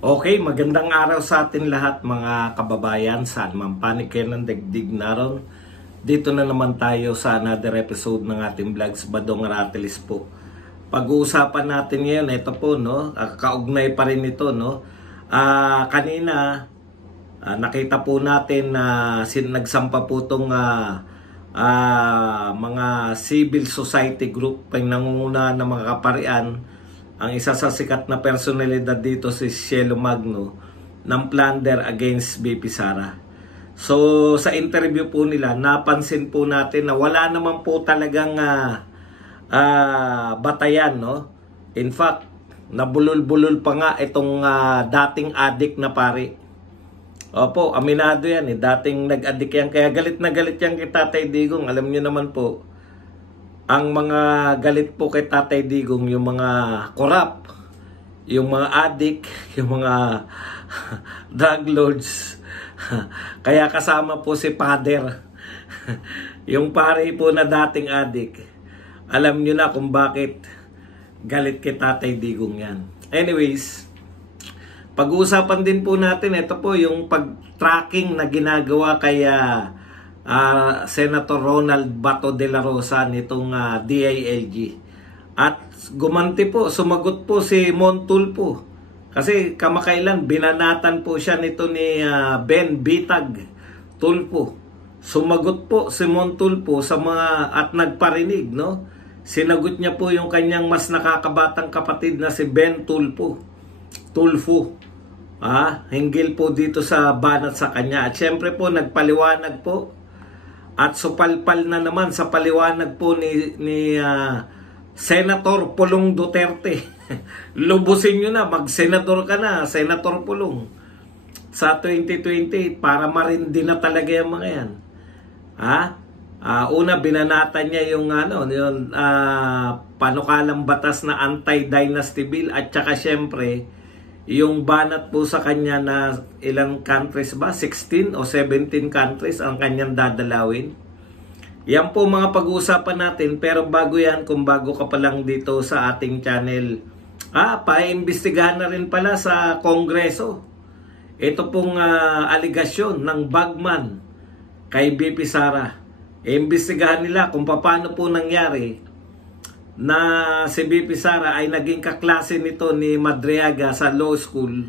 Okay, magandang araw sa atin lahat mga kababayan, saan man panig kayo ng daigdig naron. Dito na naman tayo sa another episode ng ating vlogs, Badong Ratelis po. Pag-uusapan natin ngayon, ito po, no? Kaugnay pa rin ito, no? Kanina, nakita po natin na nagsampa po itong mga civil society group, pang nangunguna ng mga kaparian. Ang isa sa sikat na personalidad dito si Cielo Magno ng plunder against BP Sara. So sa interview po nila, napansin po natin na wala naman po talagang batayan, no? In fact, nabulol-bulol pa nga itong dating addict na pari. Opo, aminado yan eh. Dating nag-addict yan. Kaya galit na galit yan kay Tatay Digong. Alam niyo naman po, ang mga galit po kay Tatay Digong, yung mga corrupt, yung mga addict, yung mga drug lords. Kaya kasama po si Father. Yung pare po na dating addict. Alam nyo na kung bakit galit kay Tatay Digong yan. Anyways, pag-uusapan din po natin, ito po yung pag-tracking na ginagawa kay Senator Ronald Bato de la Rosa nitong DILG. At gumanti po, sumagot po si Montulfo. Kasi kamakailan binanatan po siya nito ni Ben Bitag Tulfo. Sumagot po si Montulfo sa mga at nagparinig, no? Sinagot niya po yung kanyang mas nakakabatang kapatid na si Ben Tulfo. Hinggil po dito sa banat sa kanya. At syempre po nagpaliwanag po. At supalpal na naman sa paliwanag po ni Senator Pulong Duterte. Lubusin nyo na, mag-senador ka na, Senator Pulong. Sa 2020, para marindi na talaga yung mga yan. Una, binanatan niya yung panukalang batas na anti-dynasty bill. At saka syempre, yung banat po sa kanya na ilang countries ba? 16 o 17 countries ang kanyang dadalawin. Yan po mga pag-uusapan natin. Pero bago yan, kung bago ka pa lang dito sa ating channel, paimbestigahan na rin pala sa Kongreso. Ito pong aligasyon ng bagman kay BP Sara. Imbestigahan nila kung paano po nangyari na si BP Sara ay naging kaklase nito ni Madriaga sa law school.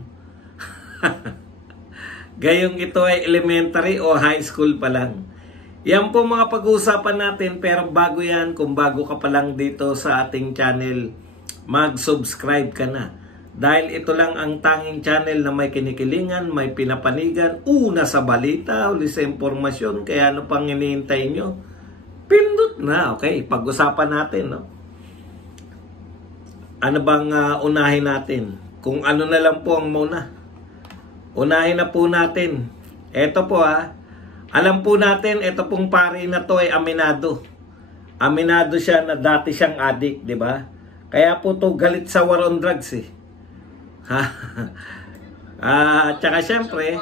Gayong ito ay elementary o high school pa lang. Yan po mga pag-uusapan natin, pero bago yan, kung bago ka pa lang dito sa ating channel, mag-subscribe ka na. Dahil ito lang ang tanging channel na may kinikilingan, may pinapanigan, una sa balita, uli sa impormasyon, kaya ano pang hinihintay nyo? Pindot na, okay? Pag-usapan natin, no? Ano bang unahin natin? Kung ano na lang po ang muna. Unahin na po natin. Ito po alam po natin, ito pong pari na to ay aminado. Aminado siya na dati siyang addict, di ba? Kaya po to galit sa war on drugs eh. Tsaka syempre,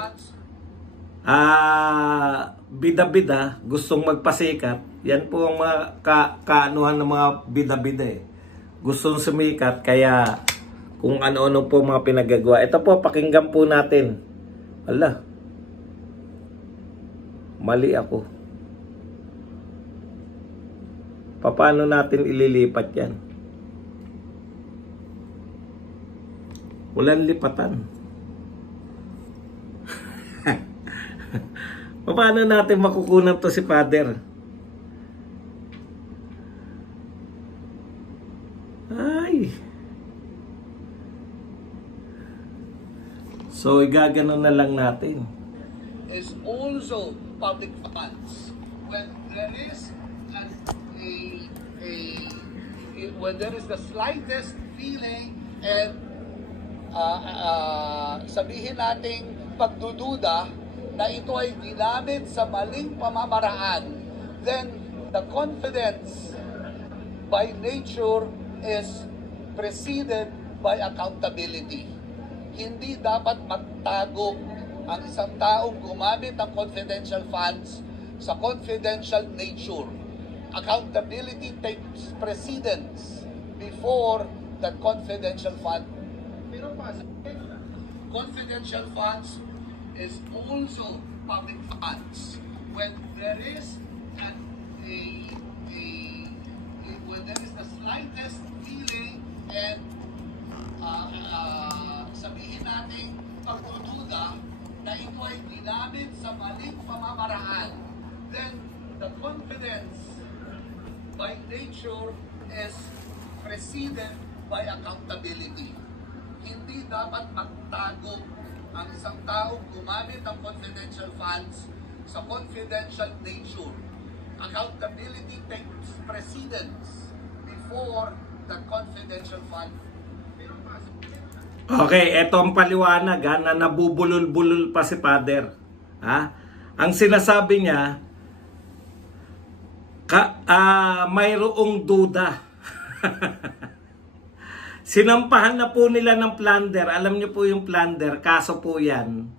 bida-bida, gustong magpasikat. Yan po ang mga kaanuhan ng mga bida-bida eh. Gustong sumikat, kaya kung ano-ano po mga pinagagawa. Ito po, pakinggan po natin. Ala, mali ako. Paano natin ililipat yan? Walang lipatan. Paano natin makukunan to si Father? So, igaganon na lang natin. Is also public funds. When there is when there is the slightest feeling and sabihin nating pagdududa na ito ay ginamit sa maling pamamaraan, then the confidence by nature is preceded by accountability. Hindi dapat magtago ang isang taong gumamit ng confidential funds sa confidential nature. Accountability takes precedence before the confidential fund. Pero confidential funds is also public funds. When there is when there is the slightest feeling and sabihin natin pagdududa na ito ay ginamit sa maling pamamaraan, then the confidence by nature is preceded by accountability. Hindi dapat magtago ang isang taong gumamit ng confidential funds sa confidential nature. Accountability takes precedence before the confidential fund. Okay, eto ang paliwanag na nabubulol-bulol pa si Father. Ang sinasabi niya, mayroong duda. Sinampahan na po nila ng plunder. Alam niyo po yung plunder, kaso po yan.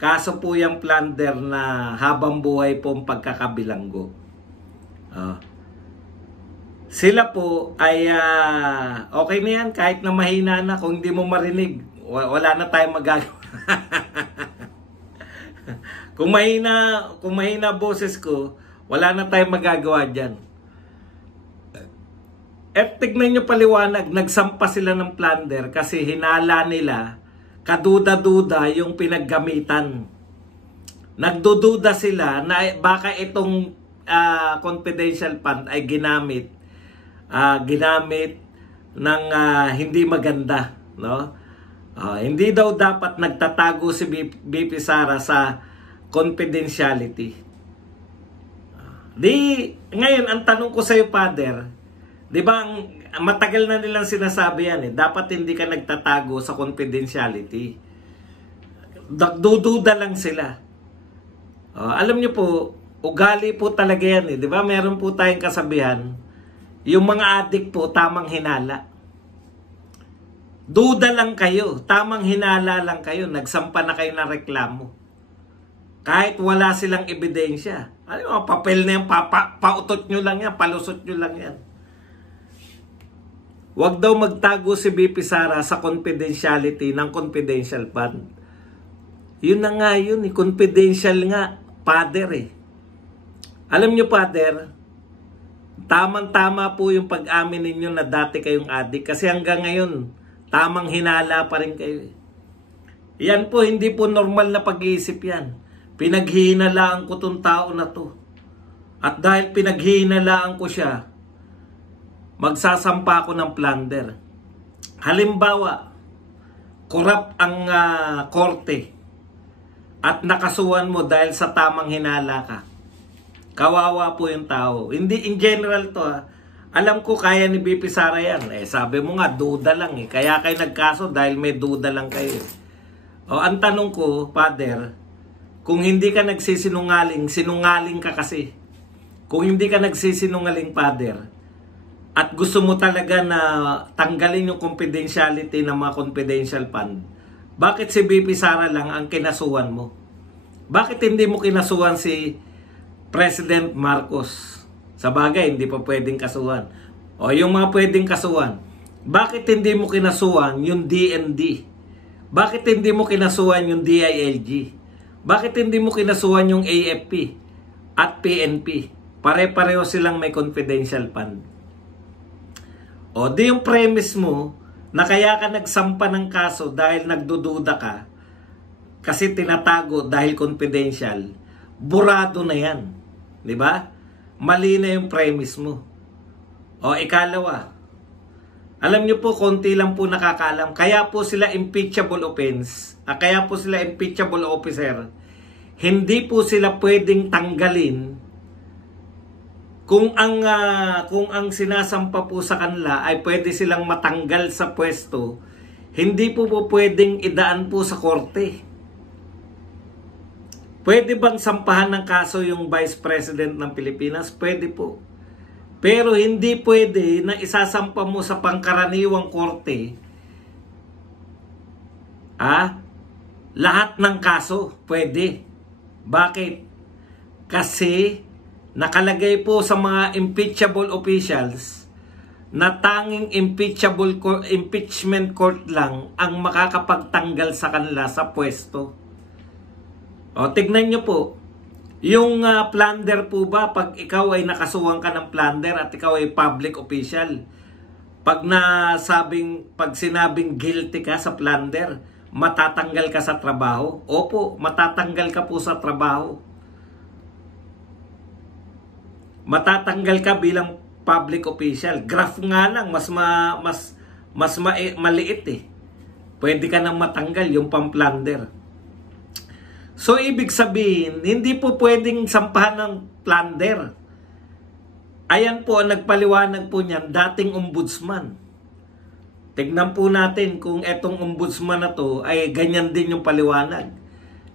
Kaso po yung plunder na habang buhay po ang pagkakabilanggo. Sila po ay okay na yan kahit na mahina na. Kung hindi mo marinig, wala na tayong magagawa. kung mahina boses ko, wala na tayong magagawa dyan. At tignan nyo paliwanag, nagsampa sila ng plunder kasi hinala nila, kaduda-duda yung pinaggamitan. Nagdududa sila na baka itong confidential fund ay ginamit ng hindi maganda, no? Hindi daw dapat nagtatago si BP Sara sa confidentiality. Ngayon ang tanong ko sa iyo, Father, di ba matagal na nilang sinasabi yan dapat hindi ka nagtatago sa confidentiality. Dududa lang sila. Alam niyo po, ugali po talaga yan di ba? Meron po tayong kasabihan, yung mga adik po, tamang hinala. Duda lang kayo, tamang hinala lang kayo, nagsampa na kayo ng reklamo. Kahit wala silang ebidensya. Ano, papel na yan, pautot nyo lang yan, palusot nyo lang yan. Huwag daw magtago si BP Sara sa confidentiality ng confidential fund. Yun na nga yun, confidential nga, Father Alam nyo, Father, tamang-tama po yung pag-amin ninyo na dati kayong adik kasi hanggang ngayon, tamang hinala pa rin kayo. Yan po, hindi po normal na pag-iisip yan. Pinaghihinalaan ko tong tao na to. At dahil pinaghihinalaan ko siya, magsasampa ako ng plunder. Halimbawa, korap ang korte at nakasuhan mo dahil sa tamang hinala ka. Kawawa po yung tao. Hindi in general to Alam ko kaya ni BP Sara yan. Sabi mo nga, duda lang Kaya kayo nagkaso dahil may duda lang kayo. Ang tanong ko, Father, kung hindi ka nagsisinungaling, sinungaling ka kasi. Kung hindi ka nagsisinungaling, Father, at gusto mo talaga na tanggalin yung confidentiality ng mga confidential fund, bakit si BP Sara lang ang kinasuhan mo? Bakit hindi mo kinasuhan si President Marcos? Sa bagay, hindi pa pwedeng kasuhan. Yung mga pwedeng kasuhan, bakit hindi mo kinasuhan yung DND? Bakit hindi mo kinasuhan yung DILG? Bakit hindi mo kinasuhan yung AFP at PNP? Pare-pareho silang may confidential fund. Di yung premise mo na kaya ka nagsampa ng kaso dahil nagdududa ka kasi tinatago dahil confidential, burado na yan. Di ba? Mali na yung premise mo. Ikalawa, alam nyo po, konti lang po nakakaalam. Kaya po sila impeachable offense, kaya po sila impeachable officer. Hindi po sila pwedeng tanggalin kung ang sinasampa po sa kanila ay pwede silang matanggal sa pwesto. Hindi po pwedeng idaan po sa korte. Pwede bang sampahan ng kaso yung Vice President ng Pilipinas? Pwede po. Pero hindi pwede na isasampa mo sa pangkaraniwang korte lahat ng kaso. Pwede. Bakit? Kasi nakalagay po sa mga impeachable officials na tanging impeachment court lang ang makakapagtanggal sa kanila sa pwesto. O, tignan nyo po. Yung plunder po ba, pag ikaw ay nakasuhan ka ng plunder at ikaw ay public official, pag sinabing guilty ka sa plunder, matatanggal ka sa trabaho? Opo, matatanggal ka po sa trabaho. Matatanggal ka bilang public official. Graph nga lang, maliit eh. Pwede ka nang matanggal yung pang-plunder. So, ibig sabihin, hindi po pwedeng sampahan ng plunder. Ayan po ang nagpaliwanag po niyan, dating ombudsman. Tignan po natin kung etong ombudsman na to ay ganyan din yung paliwanag.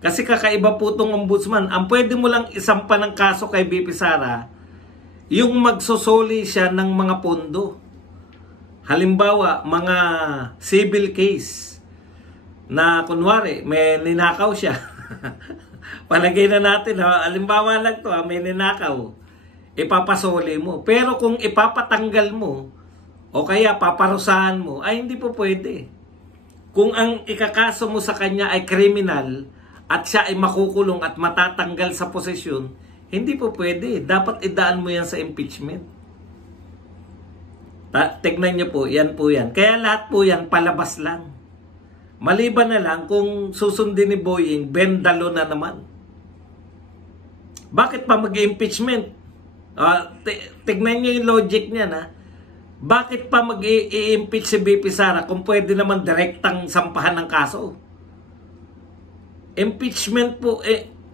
Kasi kakaiba po itong ombudsman. Ang pwede mo lang isampa ng kaso kay BP Sara, yung magsusoli siya ng mga pondo. Halimbawa, mga civil case na kunwari, may ninakaw siya. Palagay na natin, halimbawa lang to, may ninakaw. Ipapasoli mo. Pero kung ipapatanggal mo, o kaya paparusahan mo, ay hindi po pwede. Kung ang ikakaso mo sa kanya ay kriminal at siya ay makukulong at matatanggal sa posisyon, hindi po pwede. Dapat idaan mo yan sa impeachment. Tignan niyo po, yan po yan. Kaya lahat po yan, palabas lang. Maliban na lang kung susundin ni Boying, bendalo na naman. Bakit pa mag-impeachment? Tignan niyo yung logic niya na. Bakit pa mag-i-impeach si BP Sara kung pwede naman direktang sampahan ng kaso? Impeachment po,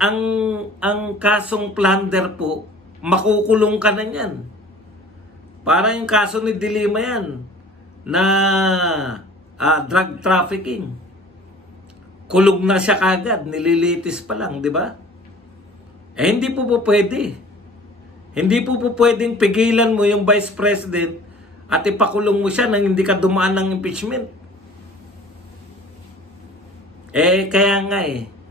ang kasong plunder po, makukulong ka na yan. Parang yung kaso ni De Lima yan, na drug trafficking. Kulog na siya kagad, nililitis pa lang, di ba? Hindi po pwede. Hindi po pwedeng pigilan mo yung Vice President at ipakulong mo siya nang hindi ka dumaan ng impeachment. Kaya nga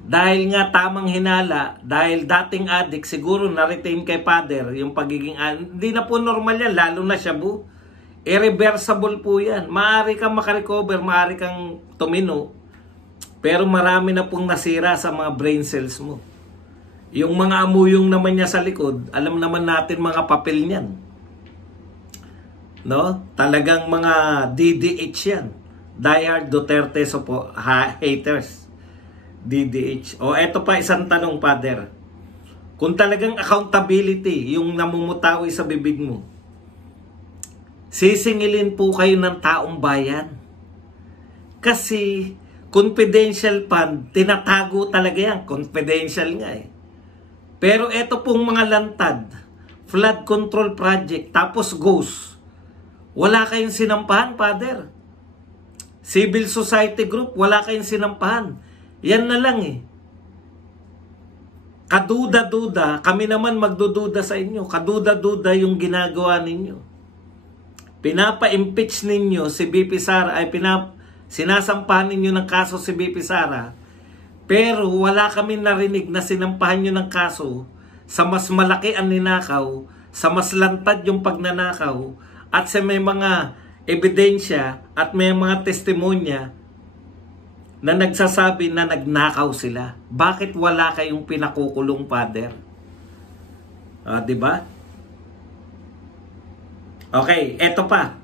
dahil nga tamang hinala, dahil dating addict, siguro na-retain kay Father yung pagiging hindi na po normal yan, lalo na shabu. Irreversible po yan. Maaari kang makarecover, maaari kang tumino, pero marami na pong nasira sa mga brain cells mo. Yung mga amuyong naman niya sa likod, alam naman natin mga papel niyan. No? Talagang mga DDH yan. Diehard Duterte haters. DDH. O eto pa isang tanong, Father. Kung talagang accountability yung namumutawi sa bibig mo, sisingilin po kayo ng taong bayan. Kasi confidential fund, tinatago talaga yan. Confidential nga Pero eto pong mga lantad, flood control project, tapos ghost. Wala kayong sinampahan, Father. Civil society group, wala kayong sinampahan. Yan na lang Kaduda-duda, kami naman magdududa sa inyo. Kaduda-duda yung ginagawa ninyo. Pinapa-impeach ninyo si BP Sara, sinasampahan ninyo ng kaso si BP Sara, pero wala kami narinig na sinampahan nyo ng kaso sa mas malaki ang ninakaw, sa mas lantad yung pagnanakaw, at sa may mga ebidensya at may mga testimonya na nagsasabi na nagnakaw sila. Bakit wala kayong pinakukulong, Father? Diba? Okay, eto pa.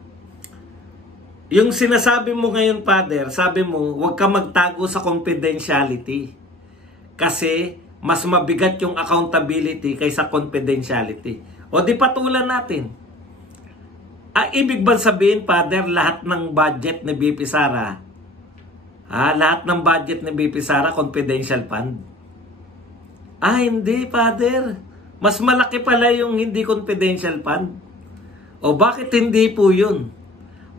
Yung sinasabi mo ngayon, Father, sabi mo, huwag ka magtago sa confidentiality. Kasi mas mabigat yung accountability kaysa confidentiality. O di patulan natin. Ibig ba sabihin, Father, lahat ng budget ni BP Sara, lahat ng budget ni BP Sara confidential fund? Hindi, Father. Mas malaki pala yung hindi confidential fund. O bakit hindi po yun?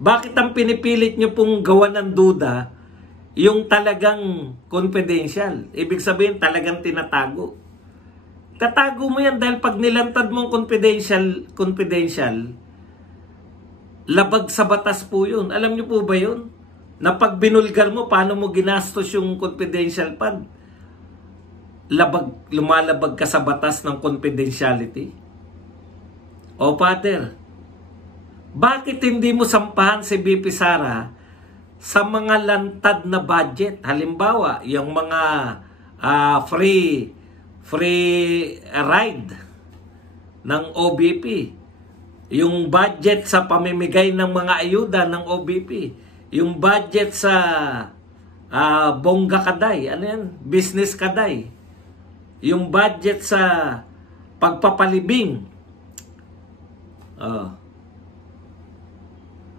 Bakit ang pinipilit nyo pong gawa ng duda yung talagang confidential? Ibig sabihin talagang tinatago. Tatago mo yan dahil pag nilantad mong confidential, labag sa batas po yun. Alam nyo po ba yun? Na pag binulgar mo, paano mo ginastos yung confidential fund? Lumalabag ka sa batas ng confidentiality. O Father, Bakit hindi mo sampahan si BP Sara sa mga lantad na budget? Halimbawa, yung mga free ride ng OBP, yung budget sa pamimigay ng mga ayuda ng OBP, yung budget sa Bongga Kaday, ano yan? Business Kaday, yung budget sa pagpapalibing,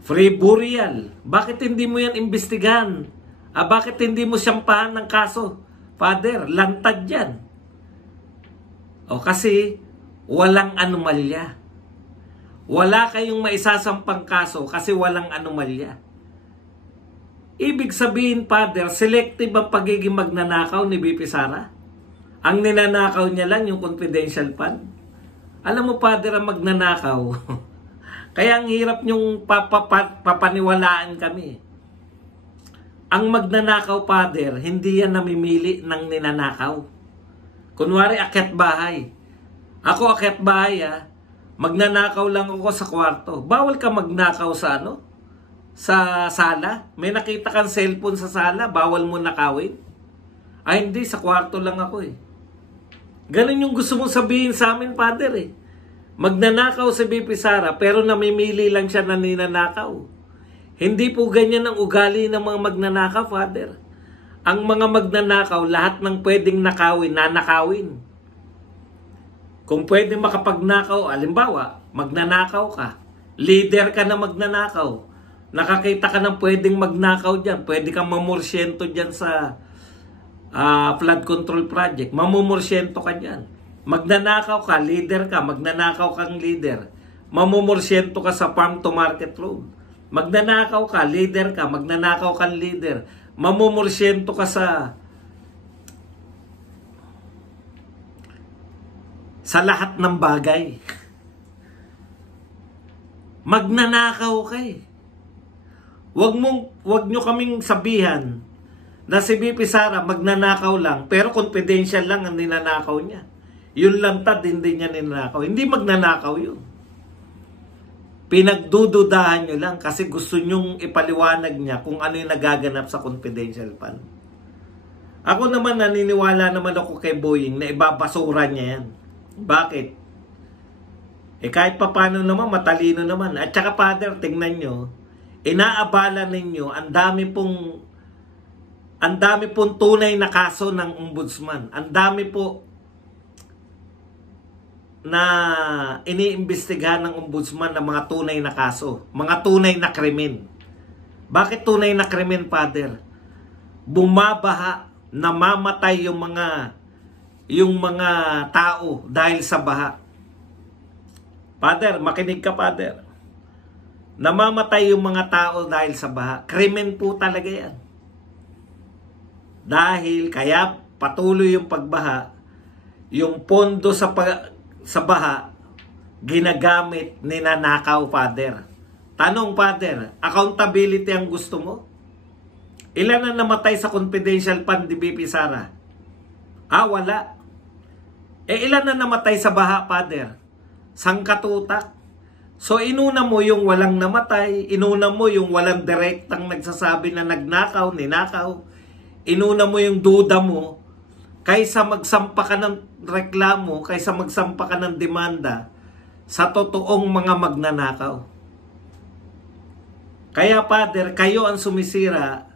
free burial. Bakit hindi mo yan imbestigahan? Bakit hindi mo siyampahan ng kaso? Father, lantad yan. Kasi walang anomalya. Wala kayong maisasampang kaso kasi walang anomalya. Ibig sabihin, Father, selective ang pagiging magnanakaw ni BP Sara. Ang ninanakaw niya lang yung confidential fund. Alam mo, Father, ang magnanakaw, kaya ang hirap niyong papaniwalaan kami. Ang magnanakaw, Father, hindi yan namimili ng ninanakaw. Kunwari, akyat bahay. Ako akyat bahay, magnanakaw lang ako sa kwarto. Bawal ka magnakaw sa sa sala. May nakita kang cellphone sa sala, bawal mo nakawin. Hindi, sa kwarto lang ako Ganun yung gusto mong sabihin sa amin, Father Magnanakaw si BP Sara, pero namimili lang siya na ninanakaw. Hindi po ganyan ang ugali ng mga magnanakaw, Father. Ang mga magnanakaw, lahat ng pwedeng nakawin, nanakawin. Kung pwedeng makapagnakaw, alimbawa, magnanakaw ka, leader ka na magnanakaw, nakakita ka ng pwedeng magnakaw dyan, pwede kang mamorsyento dyan sa flood control project, mamumorsyento ka dyan. Magnanakaw ka, leader ka, magnanakaw kang leader, mamumorsyento ka sa farm to market road. Magnanakaw ka, leader ka, magnanakaw kang leader, mamumorsyento ka sa lahat ng bagay. Magnanakaw ka Wag nyo kaming sabihan na si BP Sara magnanakaw lang, pero confidential lang ang ninanakaw niya. Yun lantad, hindi niya ninanakaw. Hindi magnanakaw yun. Pinagdududahan nyo lang kasi gusto nyong ipaliwanag niya kung ano yung nagaganap sa confidential fund. Ako naman, naniniwala naman ako kay Boying na ibabasura niya yan. Bakit? Kahit papano naman, matalino naman. At saka, Father, tingnan nyo, inaabala ninyo, ang dami pong tunay na kaso ng ombudsman. Ang dami po na iniimbestigahan ng ombudsman ng mga tunay na kaso, mga tunay na krimen. Bakit tunay na krimen, Father? Bumabaha, namamatay yung mga tao dahil sa baha. Father, makinig ka, Father. Namamatay yung mga tao dahil sa baha. Krimen po talaga yan. Dahil kaya patuloy yung pagbaha, yung pondo sa baha, ginagamit, ninanakaw, Father. Tanong, Father, accountability ang gusto mo? Ilan na namatay sa confidential fund ni BP Sara? Wala. Ilan na namatay sa baha, Father? Sangkatutak. So, inuna mo yung walang namatay, inuna mo yung walang direktang nagsasabi na nagnakaw, ninakaw, inuna mo yung duda mo, kaysa magsampa ka ng reklamo, kaysa magsampa ka ng demanda sa totoong mga magnanakaw. Kaya, Father, kayo ang sumisira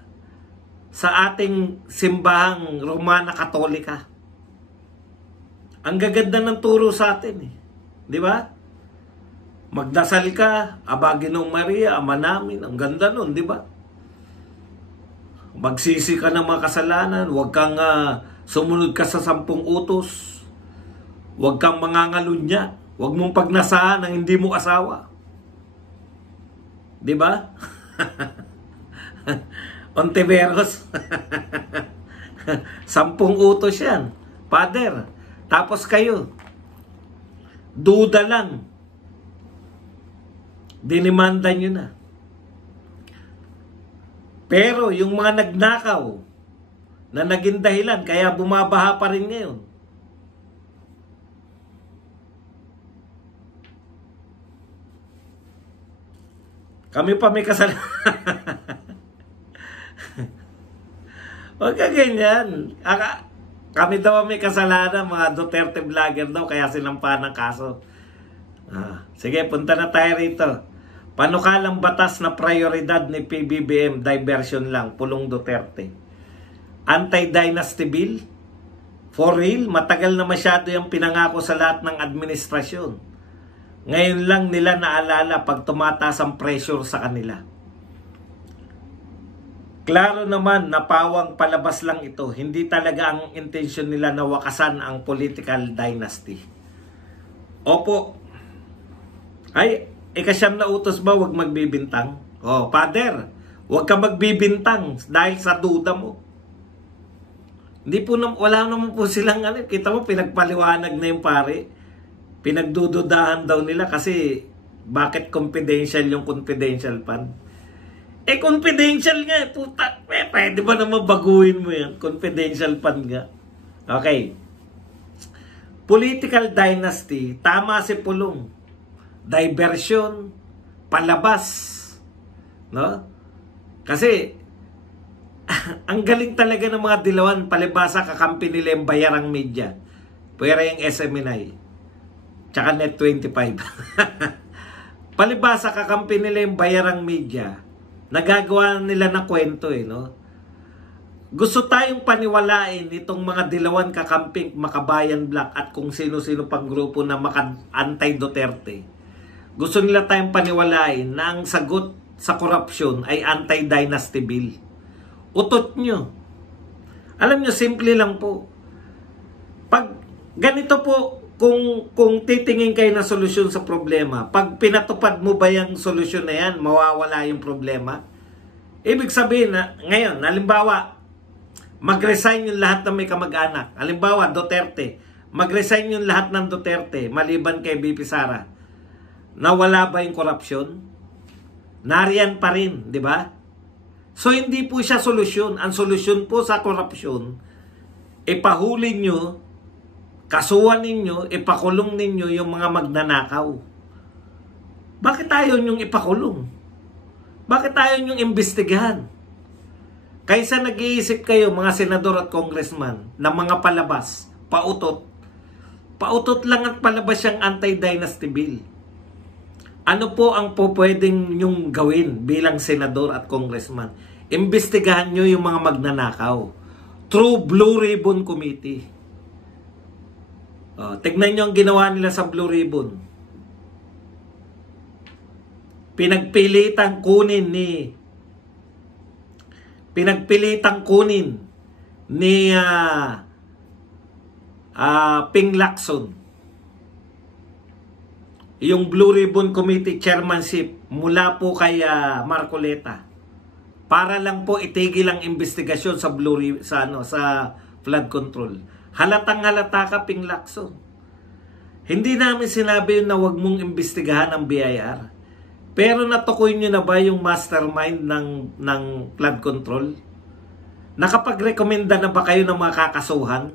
sa ating simbahang Romana Katolika. Ang gaganda ng turo sa atin Di ba? Magdasal ka, Aba Ginoong Maria, Ama namin. Ang ganda nun, di ba? Magsisi ka ng mga kasalanan, huwag kang sumunod ka sa 10 utos, huwag kang mangangalunya, huwag mong pagnasahan ang hindi mo asawa. Di ba? Ontiveros. 10 utos yan. Father, tapos kayo, duda lang, dinimanda nyo na. Pero yung mga nagnakaw na naging dahilan, kaya bumabaha pa rin ngayon. Kami pa may kasalanan. Huwag ka ganyan. Kami daw may kasalanan, mga Duterte vlogger daw, kaya sinampa ng kaso. Sige, punta na tayo rito. Panukalang batas na prioridad ni PBBM, diversion lang, pulong Duterte. Anti-dynasty bill? For real, matagal na masyado yung pinangako sa lahat ng administrasyon. Ngayon lang nila naalala pag tumataas ang pressure sa kanila. Klaro naman na pawang palabas lang ito. Hindi talaga ang intensyon nila na wakasan ang political dynasty. Opo. Ay, ikasyam na utos ba wag magbibintang? Oh, Father, wag ka magbibintang dahil sa duda mo. Hindi po, wala naman po silang ano. Kita mo, pinagpaliwanag na yung pare. Pinagdududahan daw nila kasi bakit confidential yung confidential fund? Confidential nga. Puta, pwede ba naman baguhin mo yan? Confidential fund nga. Okay. Political dynasty, tama si Pulong. Diversion, palabas. No? Kasi, ang galing talaga ng mga dilawan, palibasa kakampi nila yung bayarang media. Pwera yung SMNI. Tsaka Net25. Palibasa kakampi nila yung bayarang media. Nagagawa nila na kwento no? Gusto tayong paniwalain itong mga dilawan kakamping Makabayan Black at kung sino-sino pang grupo na anti-Duterte. Gusto nila tayong paniwalain na ang sagot sa korupsyon ay anti-dynasty bill. Utot nyo. Alam nyo, simple lang po. Pag ganito po, kung titingin kayo na solusyon sa problema, pag pinatupad mo ba yung solusyon na yan, mawawala yung problema? Ibig sabihin na, ngayon, halimbawa, mag-resign yung lahat ng may kamag-anak. Halimbawa, Duterte. Mag-resign yung lahat ng Duterte, maliban kay BP Sara. Nawala ba yung korupsyon? Nariyan pa rin, di ba? So, hindi po siya solusyon. Ang solusyon po sa korupsyon, ipahuli nyo, kasuhan ninyo, ipakulong ninyo yung mga magnanakaw. Bakit ayaw nyong ipakulong? Bakit ayaw nyong imbestigahan? Kaysa nag-iisip kayo, mga senador at congressman, na mga palabas, pautot. Pautot lang at palabas yung anti-dynasty bill. Ano po ang po pwedeng nyong gawin bilang senador at congressman? Imbestigahan nyo yung mga magnanakaw. Through Blue Ribbon Committee. Tignan nyo ang ginawa nila sa Blue Ribbon. Pinagpilitang kunin ni Ping Lacson yung Blue Ribbon Committee chairmanship mula po kay Marcoleta para lang po itigil ang investigasyon sa sa flood control. Halatang halata ka, Ping Lacson. Hindi namin sinabi yun na wag mong imbestigahan ang BIR. Pero natukoy nyo na ba yung mastermind ng flood control? Nakapag-rekomenda na ba kayo ng mga kakasuhan?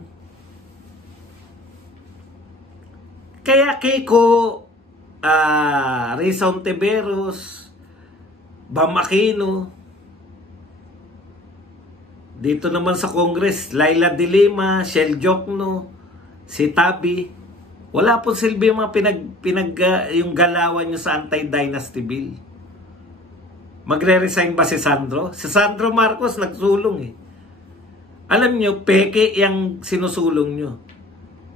Kaya Keiko, Risa Ontiveros, Bam Aquino, dito naman sa Congress, Laila De Lima, Shell Jokno, si Tabi, wala po silbi yung mga yung galawan nyo sa anti-dynasty bill. Magre-resign ba si Sandro? Si Sandro Marcos nagsulong Alam nyo, peke yung sinusulong nyo.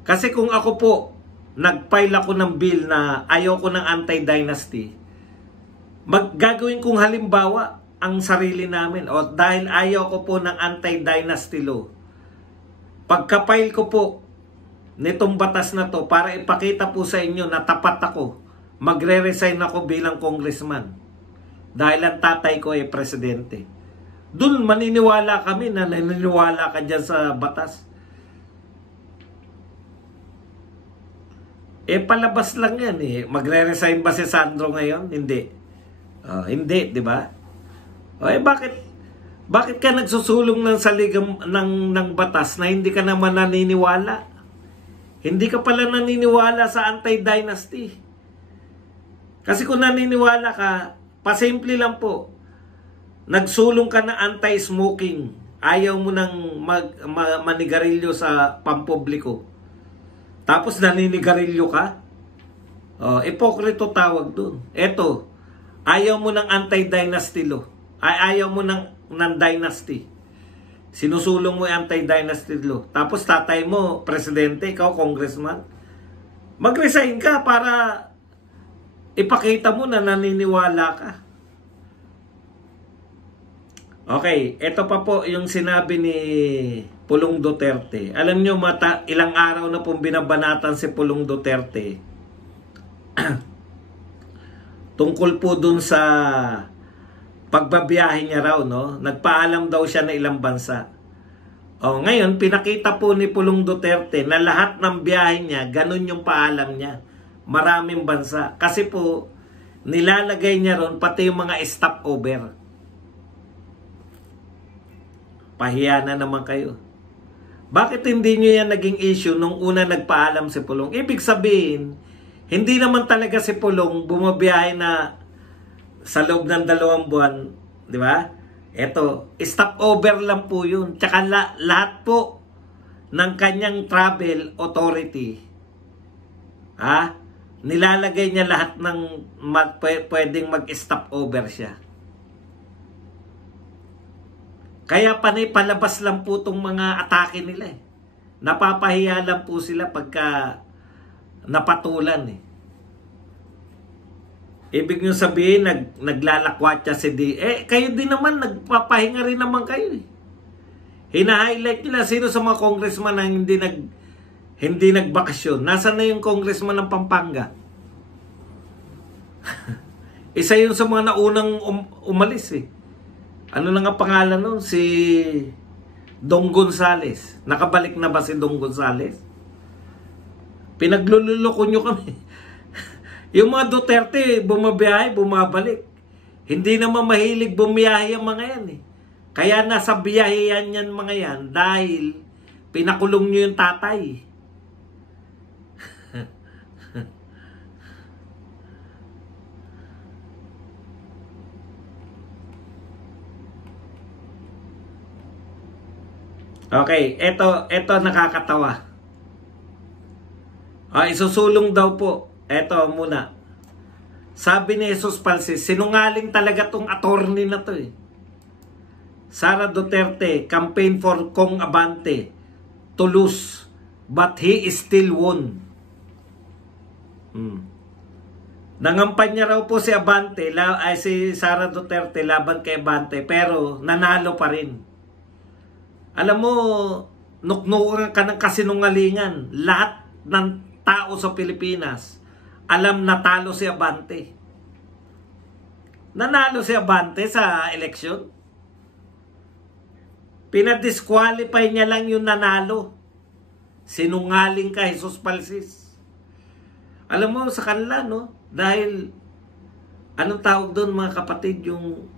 Kasi kung ako po, nag-file ako ng bill na ayoko ng anti-dynasty, gagawin kong halimbawa ang sarili namin. O dahil ayaw ko po ng anti-dynasty law, pagka-file ko po nitong batas na to para ipakita po sa inyo na tapat ako, magre-resign ako bilang congressman dahil ang tatay ko ay presidente. Doon maniniwala kami na naniniwala ka dyan sa batas. Palabas lang yan Magre-resign ba si Sandro ngayon? Hindi. Hindi, di ba? Bakit ka nagsusulong ng saligam ng batas na hindi ka naman naniniwala? Hindi ka pala naniniwala sa anti-dynasty. Kasi kung naniniwala ka, pasimple lang po. Nagsulong ka na anti-smoking. Ayaw mo nang manigarilyo sa pampubliko. Tapos naninigarilyo ka? Ipokrito tawag dun. Eto, ayaw mo ng anti-dynasty law. Ayaw mo ng dynasty. Sinusulong mo yung anti-dynasty law. Tapos tatay mo, presidente, ikaw, congressman. Mag-resign ka para ipakita mo na naniniwala ka. Okay, ito pa po yung sinabi ni Pulong Duterte. Alam nyo, ilang araw na pong binabanatan si Pulong Duterte. Tungkol po dun sa pagbabiyahe niya raw, no? Nagpaalam daw siya na ilang bansa. Ngayon, pinakita po ni Pulong Duterte na lahat ng biyahe niya, ganun yung paalam niya. Maraming bansa. Kasi po, nilalagay niya ron pati yung mga stopover. Pahiya na naman kayo. Bakit hindi nyo yan naging issue nung una nagpaalam si Pulong? Ibig sabihin, hindi naman talaga si Pulong bumabiyahe na sa loob ng 2 buwan. Di ba? Eto, stopover lang po yun. Tsaka lahat po ng kanyang travel authority, nilalagay niya lahat ng pwedeng mag-stopover siya. Kaya panay palabas lang po itong mga atake nila eh. Napapahiya lang po sila pagka napatulan eh. Ibig nyo sabihin, naglalakwatsa si D. Kayo din naman, nagpapahinga rin naman kayo eh. Hina-highlight nila sino sa mga congressman na hindi nagbakasyon. Nasaan na yung congressman ng Pampanga? Isa yun sa mga naunang umalis eh. Ano na nga pangalan nun? Si Dong Gonzales. Nakabalik na ba si Dong Gonzales? Pinaglululoko nyo kami. Yung mga Duterte, bumabiyahe, bumabalik. Hindi naman mahilig bumiyahe ang mga yan eh. Kaya nasa biyahe yan mga yan dahil pinakulong nyo yung tatay. Okay, eto nakakatawa. Isusulong daw po. Eto muna. Sabi ni Jesus Palsis, sinungaling talaga tong attorney na to eh. Sara Duterte, campaign for Kong Abante to lose, but he is still won. Nangampanya raw po si Abante, si Sara Duterte laban kay Abante, pero nanalo pa rin. Alam mo, nuknukan ka ng kasinungalingan. Lahat ng tao sa Pilipinas alam na talo si Abante. Nanalo si Abante sa eleksyon. Pinadisqualify niya lang yung nanalo. Sinungaling ka, Jesus Palsis. Alam mo, sa kanila, no? Dahil, anong tawag doon mga kapatid, yung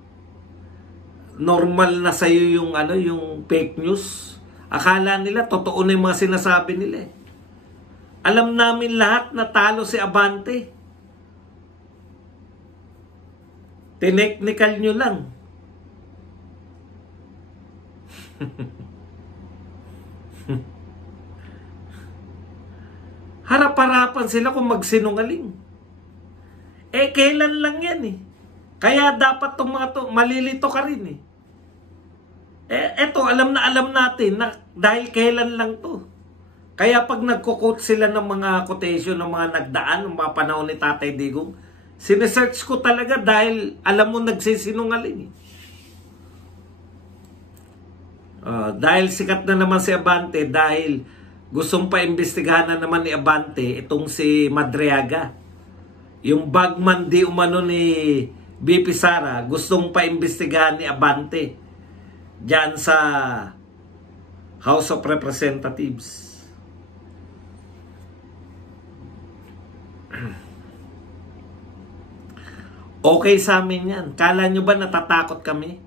normal na sa'yo yung yung fake news. Akala nila totoo na yung mga sinasabi nila eh. Alam namin lahat na talo si Abante. Tineknikal nyo lang. Harap-harapan sila kung magsinungaling. Kailan lang yan eh. Kaya dapat itong mga to, malilito ka rin eh. Eto, alam natin na dahil kailan lang to. Kaya pag nagko-quote sila ng mga quotation ng mga nagdaan, ng mga panahon ni Tatay Digong, sinesearch ko talaga dahil alam mo nagsisinungaling. Dahil sikat na naman si Abante, dahil gustong pa-imbestigahan na naman ni Abante itong si Madriaga. Yung bagman di umano ni BP Sara, gustong pa-imbestigahan ni Abante diyan sa House of Representatives. Okay sa amin yan. Kala nyo ba natatakot kami?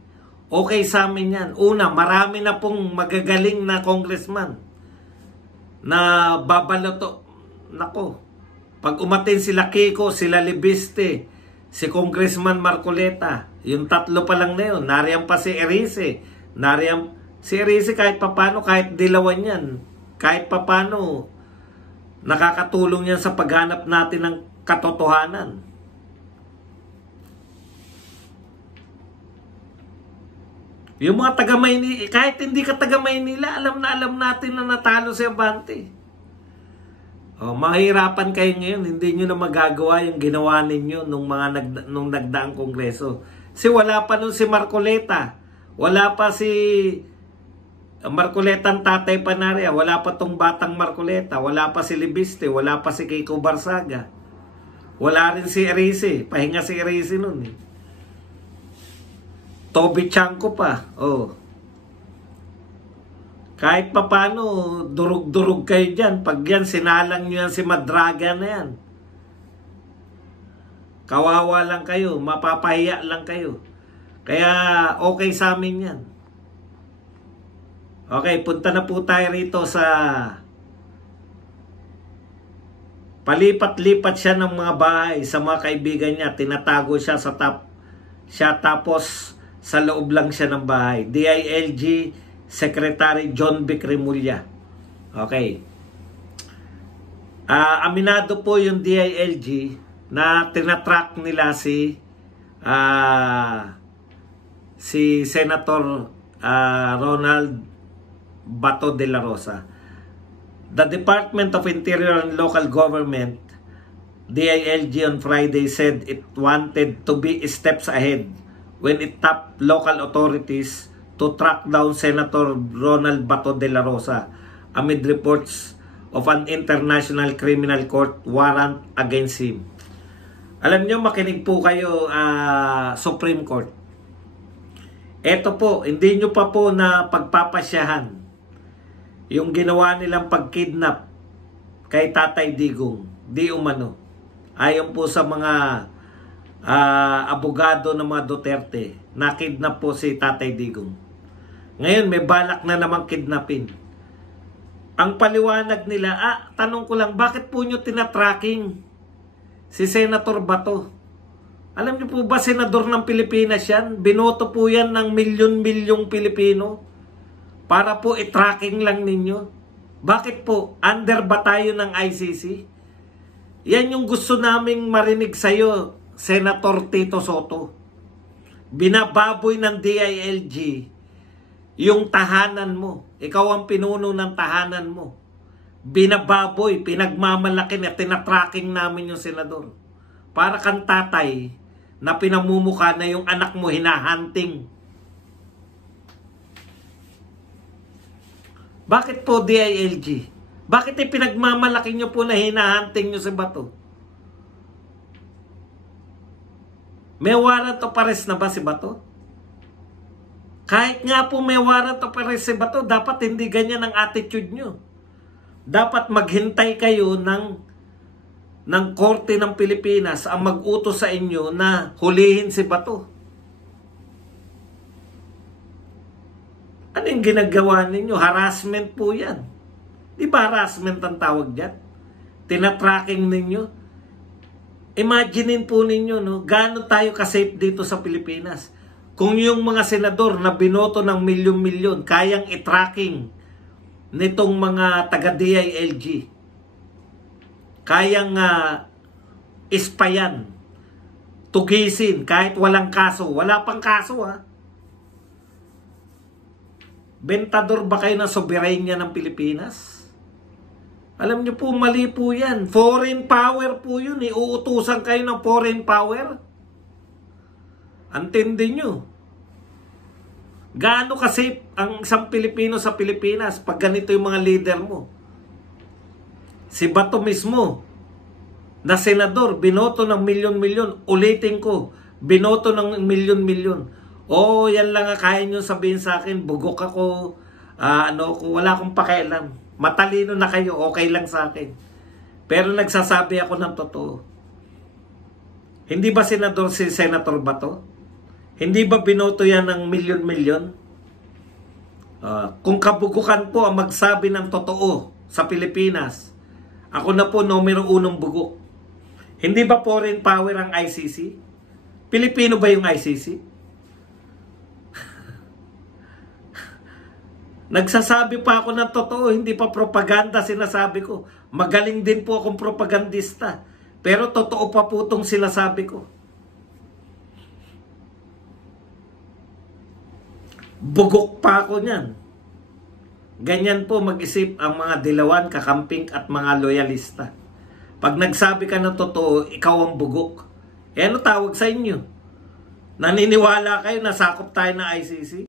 Okay sa amin yan. Una, marami na pong magagaling na congressman na babaloto. Nako, pag umatin sila Kiko, sila Libiste, si Congressman Marcoleta. Yung tatlo pa lang na yun. Nariyan pa si Erice. Si Erice kahit papano, kahit dilawan yan, kahit papano, nakakatulong yan sa paghanap natin ng katotohanan. Yung mga taga-Maynila, kahit hindi ka taga-Maynila, alam natin na natalo si Abante. Mahirapan kayo ngayon, hindi nyo na magagawa yung ginawa ninyo nung nagdaang kongreso. Wala pa nun si Marcoleta. Wala pa si Marcoleta ang tatay Panaria. Wala pa tong batang Marcoleta. Wala pa si Libiste. Wala pa si Kiko Barsaga. Wala rin si Erice. Pahinga si Erice nun eh. Toby Chanko pa. Kahit pa paano, durug-durug kayo dyan. Pag yan, sinalang nyo yan si Madraga na yan. Kawawa lang kayo. Mapapahiya lang kayo. Kaya okay sa amin yan. Okay, punta na po tayo rito sa palipat-lipat siya ng mga bahay sa mga kaibigan niya. Tinatago siya tapos sa loob lang siya ng bahay. DILG Secretary John Vic Remulla. Okay. Aminado po yung DILG na tinatrack nila si Senator Ronald Bato de la Rosa. The Department of Interior and Local Government, DILG, on Friday said it wanted to be steps ahead when it tapped local authorities to track down Senator Ronald Bato de la Rosa amid reports of an international criminal court warrant against him. Alam nyo, makinig po kayo, Supreme Court. Eto po, hindi nyo pa po na pagpapasyahan yung ginawa nilang pagkidnap kay Tatay Digong. Di umano. Ayon po sa mga abogado ng mga Duterte, nakidnap po si Tatay Digong. Ngayon, may balak na namang kidnapin. Ang paliwanag nila, tanong ko lang, bakit po nyo tinatracking si Senator Bato? Alam niyo po ba, senador ng Pilipinas yan? Binoto po yan ng milyon-milyong Pilipino para po i-tracking lang ninyo. Bakit po? Under ba tayo ng ICC? Yan yung gusto naming marinig sa'yo, Senator Tito Soto. Binababoy ng DILG yung tahanan mo. Ikaw ang pinuno ng tahanan mo. Binababoy, pinagmamalaki na tinatracking namin yung senador. Para kang tatay na pinamumukha na yung anak mo hinahunting. Bakit po DILG? Bakit pinagmamalaki nyo po na hinahunting nyo si Bato? May warrant of arrest na ba si Bato? Kahit nga po may warrant of arrest si Bato, dapat hindi ganyan ang attitude nyo. Dapat maghintay kayo ng korte ng Pilipinas ang mag-utos sa inyo na hulihin si Bato. Ano yung ginagawa ninyo? Harassment po yan. Di ba harassment ang tawag dyan? Tinatracking ninyo. Imaginein po ninyo, no? Gaano tayo kasafe dito sa Pilipinas? Kung yung mga senador na binoto ng milyon-milyon, kayang i-tracking nitong mga taga-DILG. Kayang ispayan, tugisin, kahit walang kaso. Wala pang kaso, ha? Bentador ba kayo ng soberanya ng Pilipinas? Alam nyo po, mali po yan. Foreign power po yun. Uutusan kayo ng foreign power. Antindi nyo. Gaano kasi ang isang Pilipino sa Pilipinas pag ganito yung mga leader mo? Si Bato mismo, na senador, binoto ng milyon-milyon. Ulitin ko, binoto ng milyon-milyon. Yan lang kaya nyo sabihin sa akin, bugok ako, wala akong pakialam. Matalino na kayo, okay lang sa akin. Pero nagsasabi ako ng totoo. Hindi ba senador si Senator Bato? Hindi ba binoto yan ng milyon-milyon? Kung kabugukan po ang magsabi ng totoo sa Pilipinas, ako na po numero 1 bugok. Hindi ba foreign power ang ICC? Pilipino ba yung ICC? Nagsasabi pa ako ng totoo, hindi pa propaganda sinasabi ko. Magaling din po akong propagandista. Pero totoo pa po itong sinasabi ko. Bugok pa ako niyan. Ganyan po mag-isip ang mga dilawan, kakamping at mga loyalista. Pag nagsabi ka ng totoo, ikaw ang bugok. Eh ano tawag sa inyo? Naniniwala kayo na sakop tayo ng ICC?